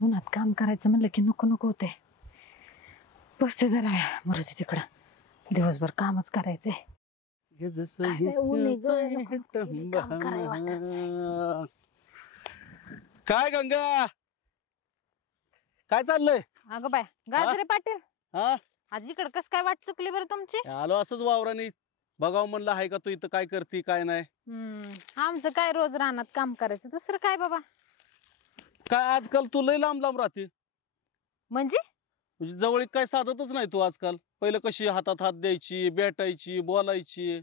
उन्हात काम करायचं म्हणलं की नको नको होते. बसते जरा मरुदे तिकडं, दिवसभर कामच करायचंय. काय गंगा, काय चाललंय? अगं बाय गाजरे पाटील, हा आज इकडं कस काय वाट चुकली बरं तुमची? आलो असंच वावरानी बघावं म्हणलं, हाय का तू इथं, काय करती काय नाही. आमचं काय रोज रानात काम करायचं, दुसरं काय बाबा. काय आजकाल तू लय लांब लांब राहते, म्हणजे जवळ काय साधतच नाही तू आजकाल. पहिलं कशी हातात हात द्यायची, भेटायची, बोलायची.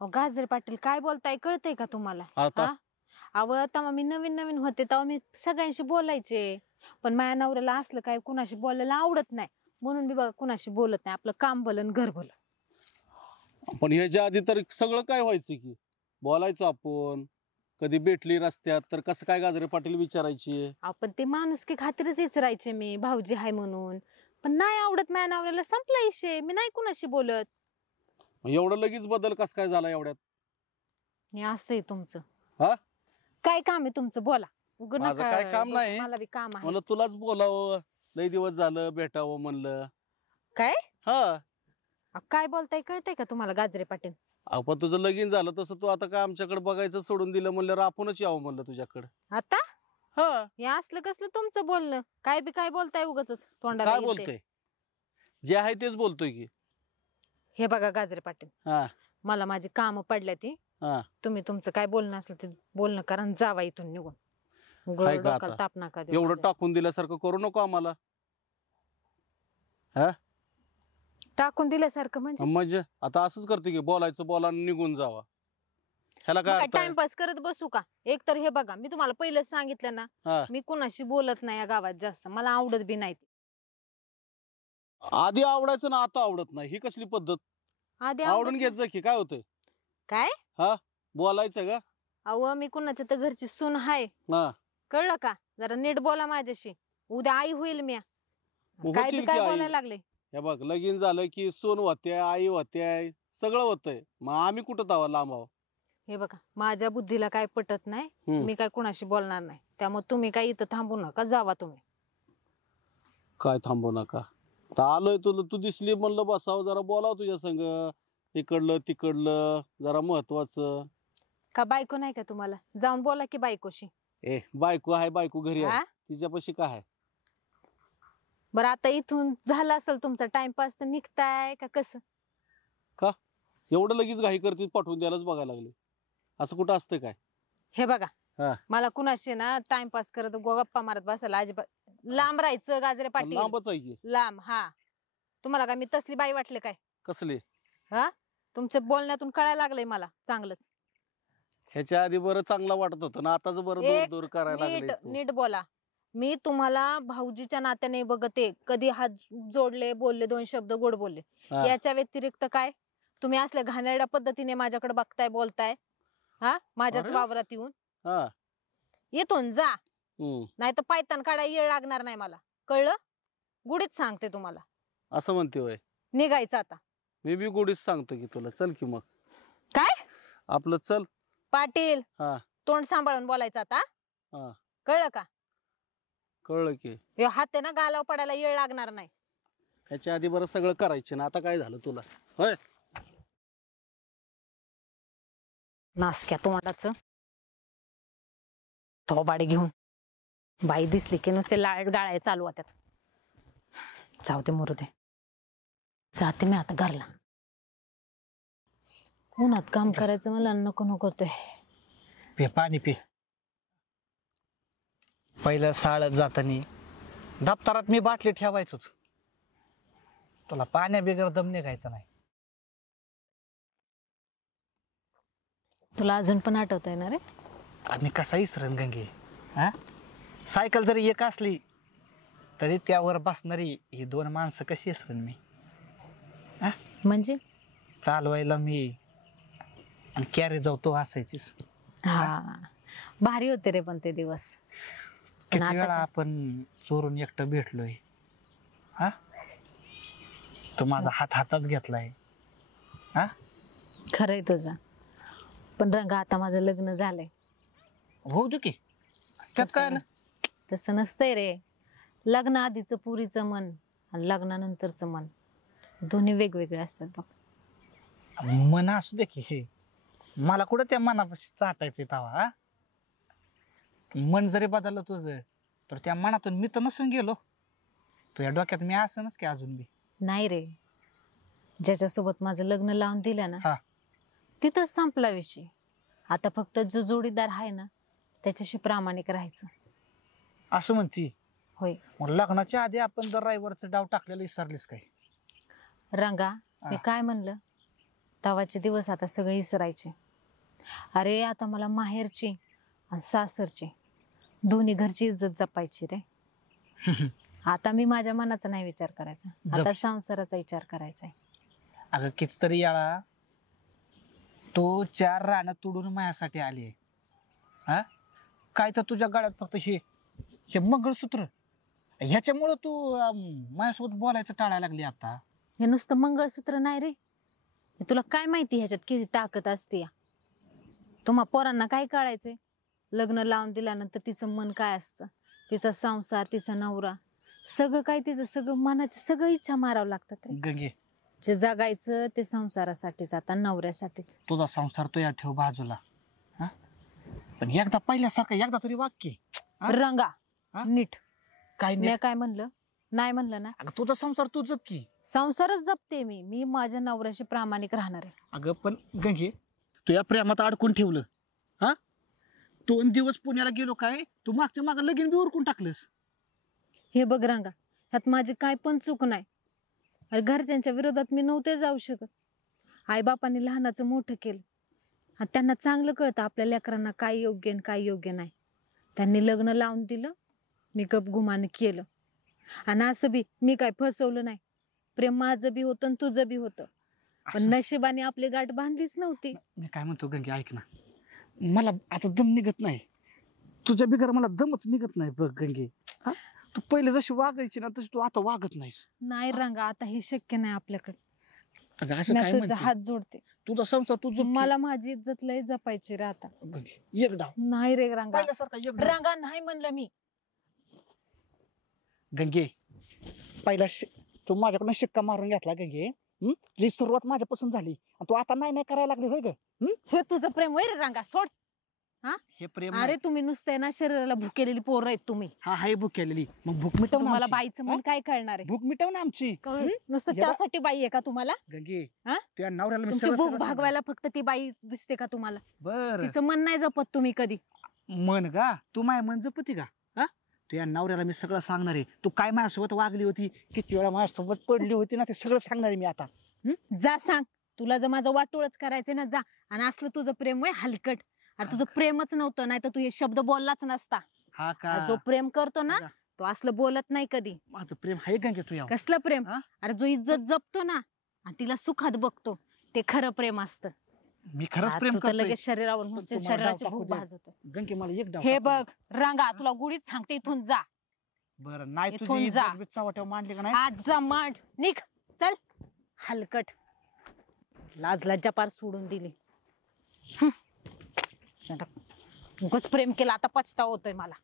गाजरे पाटील काय बोलताय, कळतंय का तुम्हाला? आता अव तेव्हा मी नवीन नवीन होते तेव्हा मी सगळ्यांशी बोलायचे, पण माझ्या नवऱ्याला असलं काय कुणाशी बोलायला आवडत नाही, म्हणून मी बघा कुणाशी बोलत नाही. आपलं काम भलं घर भलं. पण ह्याच्या आधी तर सगळं काय व्हायचं की, बोलायचं आपण. कधी भेटली रस्त्यात तर कसं काय गाजरे पाटील विचारायची. आपण ते माणुसकी खातीरच विचारायचे मी, भाऊजी हाय म्हणून. पण नाही आवडत माझ्या नवऱ्याला, संपला विषय. मी नाही कुणाशी बोलत. एवढं लगेच बदल कस काय झाला एवढ्यात? हे असं आहे तुमचं. हा काय काम आहे तुमचं, बोला. माझं काय काम नाही, मला बी काम आहे. मला तुलाच बोलावं, लय दिवस झालं भेटावं म्हणलं. काय हा काय बोलताय, कळतंय का तुम्हाला गाजरे पाटील? आपण तुझं लगीन झालं तसं तू आता काय आमच्याकडे बघायचं सोडून दिलं, म्हणलं आपणच यावं म्हणलं तुझ्याकडे. आता हा हे असलं कसलं तुमचं बोलणं, काय बी काय बोलताय उगाच तोंडाला काय येतंय. बोलतोय? जे आहे तेच बोलतोय की. हे बघा गाजरे पाटील, हा मला माझी काम पडल्या ती. हा तुम्ही तुमचं काय बोलणं असलं ते बोलणं करा आणि जावा इथून निघून. काय का डोक्याला आता? ताप नका देऊ एवढं माझ्या. टाकून दिल्यासारखं करू नको आम्हाला. हा टाकून दिल्यासारखं म्हणजे आता असंच करते की, बोलायचं बोला आणि निघून जावा. ह्याला काय अर्थ आहे? टाइमपास करत बसू का? एक तर हे बघा, मी तुम्हाला पहिलेच सांगितलं ना, हा. मी कुणाशी बोलत नाही या गावात जास्त, मला आवडत बी नाही. आधी आवडायचं ना आता आवडत नाही, ही कसली पद्धत? आधी आवडून घेत जा की, काय होतंय? काय हा बोलायचं का? अहो मी कुणाच्या तर घरची सून हाय, हा कळलं का? जरा नीट बोला माझ्याशी, उद्या आई होईल मी. काय होशील बी की काय आई. बोलायला लागले. हे बघ, लगीन झालं की सून होते, आई होते, सगळं होतंय. मग आम्ही कुठं तवा लांब आहो? हे बघा, माझ्या बुद्धीला काय पटत नाही, मी काय कुणाशी बोलणार नाही. त्यामुळे तुम्ही काय इथं थांबू नका, जावा तुम्ही. काय थांबू नका? तर आलोय, तू दिसली म्हणलं बसावं, जरा बोलावं तुझ्या संग. इकडलं तिकडलं जरा महत्वाचं. का बायको नाही का तुम्हाला? जाऊन बोला की बायकोशी. बायको आहे, बायको घरी आहे, तिच्यापाशी काय आहे? बरं आता इथून झालं असेल तुमचा टाइमपास, तर निघताय का कसं? का एवढं लगेच घाई करते, पाठवून द्यायलाच बघायला लागले? असं कुठं असतं काय? हे बघा, हा. मला कुणाशी ना टाइमपास करत गप्पा मारत बसायला अजिबात, लांब राहायचं गाजरे पाटील. लांबच आहे की. लांब. हा, तुम्हाला काय मी तसली बाई वाटले काय? कसले? हा, तुमच्या बोलण्यातून कळायला लागलंय मला चांगलंच. ह्याच्या आधी बरं चांगला वाटत होतं ना, आताच बरं दूर दूर करायला लागले. नीट बोला. मी तुम्हाला भाऊजीच्या नात्याने बघते, कधी हात जोडले, बोलले, दोन शब्द गोड बोलले. याच्या व्यतिरिक्त काय तुम्ही असल्या घाणेरड्या पद्धतीने माझ्याकडे बघताय, बोलताय? हा, माझ्याच वावरात येऊन. येथून जा, नाही तर पायतान काढायला येळ लागणार नाही मला, कळलं? गुढीच सांगते तुम्हाला. असं म्हणते होय? निघायचं आता. मी बी गुढीच सांगतो की तुला. चल की मग. काय आपलं चल पाटील, तोंड सांभाळून बोलायचं आता, कळलं का? कळलं की. हे हात आहे ना, गालाव पडायला येळ लागणार नाही. ह्याच्या आधी बरं सगळं करायचं ना, आता काय झालं तुला? होय, नासक्या तोंडाचं थोबाडे घेऊन बाई दिसली की नुसते लाड गाळाय चालू होत्यात. जाऊ दे, मरू दे, जाते मी आता घरला. उन्हात काम करायचं मला नको नको होतंय. पे पाणी पे. पहिलं शाळेत जाताना दप्तरात मी बाटली ठेवायचोच, तुला पाण्या बिगर दम निघायचा नाही. तुला अजून पण आठवत आहे ना रे? आणि कसा इसरण गंगे. हा, सायकल जरी एक असली तरी त्यावर बसणारी ही दोन माणसं कशी इसरण मी? म्हणजे चालवायला मी आणि कॅरी जाऊ तो असायचीस. हा, भारी होते रे पण ते दिवस. किती वेळा आपण चोरून एकटं भेटलोय. हा, तो माझा हात हातात घेतलाय. हा, खरंय तुझं. पण रंगा, आता माझं लग्न झालंय. होऊ दे की, त्यात काय ना. तसं नसतंय रे. लग्न आधीचं पुरीचं मन आणि लग्नानंतरचं मन दोन्ही वेगवेगळे असतात बघ. मन असू दे की हे, मला कुठं त्या मनापाशी चाटायचंय तवा हा? मन जरी बदललं तुझं तर त्या मनातून मी तर नसून गेलो. तुझ्या डोक्यात मी असनच की अजून बी. नाही रे, ज्याच्यासोबत माझं लग्न लावून दिलं ना हा. तिथंच संपला विषय. आता फक्त जो जोडीदार आहे ना त्याच्याशी प्रामाणिक राहायचं. असं म्हणती? होय. मग लग्नाच्या आधी आपण जर ड्रायव्हरचं डाव टाकलेलं विसरलीस काय? रंगा, मी काय म्हणलं, तवाचे दिवस आता सगळे विसरायचे. अरे आता मला माहेरची आणि सासरची दोन्ही घरची इज्जत जपायची रे. आता मी माझ्या मनाचा नाही विचार करायचा, आता जप. संसाराचा विचार करायचा आहे. अगं कितीतरी याळा तो 4 रानं तुडून माझ्यासाठी आली. हा, काय तर तुझ्या गळ्यात फक्त हे हे मंगळसूत्र, ह्याच्यामुळं तू माझ्यासोबत बोलायचं टाळायला लागली आता. हे नुसतं मंगळसूत्र नाही रे, हे तुला काय माहिती ह्याच्यात किती ताकद असते या. तुम्हा पोरांना काय कळायचंय, लग्न लावून दिल्यानंतर तिचं मन काय असतं, तिचा संसार, तिचा नवरा, सगळं काय तिचं सगळं मनाची सगळं इच्छा मारावं लागतात रे. गंगे, जे जगायचं ते संसारासाठीच, आता नवऱ्यासाठीच. तुझा संसार तो या ठेव बाजूला, हा, पण एकदा पहिल्यासारखं एकदा तरी वाक्य हा? रंगा, हा? नीट. काय मी नाही. काय म्हणलं, नाही म्हणलं ना. अगं तुझा संसार तू जप की. संसारच जपते मी माझ्या नवऱ्याशी प्रामाणिक राहणार आहे. अगं पण गंगे, तू या प्रेमात अडकून ठेवलं. हा, 2 दिवस पुण्याला गेलो काय, तू मागच्या मागं लगीन बी उरकून टाकलंस. हे बघ रंगा, ह्यात माझी काय पण चूक नाही. अरे घरच्यांच्या विरोधात मी नव्हते जाऊ शकत. आईबापांनी लहानाचं मोठं केलं आणि त्यांना चांगलं कळतं आपल्या लेकरांना काय योग्य आणि काय योग्य नाही. त्यांनी लग्न लावून दिलं, मी गपगुमाने केलं. आणि असं बी मी काय फसवलं नाही. प्रेम माझं बी होतं आणि तुझं बी होतं, पण असं- नशिबाने आपली गाठ बांधलीच नव्हती. मी काय म्हणतो गंगे, ऐक ना, मला आता दम निघत नाही. तुझ्या बिगर मला दमच निघत नाही बघ गंगे. हा, तू पहिले जशी वागायची ना तशी तू आता वागत नाहीस. नाही रंगा, आता हे शक्य नाही आपल्याकडे. अगं असं काय मी तुझा म्हणते? हात जोडते. तुझा संसार तू जप की. मला माझी इज्जत लय जपायची रे आता. गंगे, एक डाव नाही रे रंगा, पहिल्यासारखा एक डाव. रंगा नाही म्हणलं मी. गंगे, पहिला तू माझ्याकडनं शिक्का मारून घेतला गंगे. जी सुरुवात माझ्यापासून झाली आणि तू आता नाही नाही करायला लागली होय ग. हे तुझं प्रेम होय रे रंगा, सोड. हे प्रेम अरे तुम्ही नुसते ना शरीराला भुकेलेली पोरं आहेत तुम्ही. हा हाय भूक केलेली, मग भूक मिटव ना तुम्हाला आमची. बाईचं मन काय कळणार आहे. भूक मिटव ना आमची. नुसतं हे बघ. त्यासाठी बाई आहे का तुम्हाला. गंगे, हा? त्या नवऱ्याला मी तुमची सरळ भूक सरळ भागवायला फक्त ती बाई दिसते का तुम्हाला. बर तिचं मन नाही जपत तुम्ही कधी. मन का, तू माझ्या मन जपती का? हा, तुझ्या नवऱ्याला मी सगळं सांगणार आहे. तू काय माझ्यासोबत वागली होती, किती वेळा माझ्यासोबत पडली होती ना, ते सगळं सांगणार आहे मी आता. जा सांग, तुला जर माझं वाटोळच करायचं ना जा. आणि असलं तुझं प्रेम होय हलकट. अरे तुझं प्रेमच नव्हतं, नाही तर तू हे शब्द बोललाच नसता. हा का, जो प्रेम करतो ना बघा. तो असलं बोलत नाही कधी. माझं प्रेम आहे गंगे तुझ्या. कसलं प्रेम. हा? अरे जो इज्जत जपतो ना आणि तिला सुखात बघतो ते खरं प्रेम असतं. मी खरंच तू प्रेम तर करतोय. लगेच शरीरावर नुसते तुम्हाला शरीराची डाव टाकू भूक दे. भाजवतो. गंगे मला एक डाव हे टाकू बघ रंगा, तुला गुढीत सांगते इथून जा. दे. बरं नाही इथून तुझी जा. इज्जत बी चव्हाट्यावर मांडली का नाही. आज जा मांड, निघ, चल. हलकट, लाज लज्जा पार सोडून दिली. उगाच प्रेम केलं, आता पछतावा होतोय मला.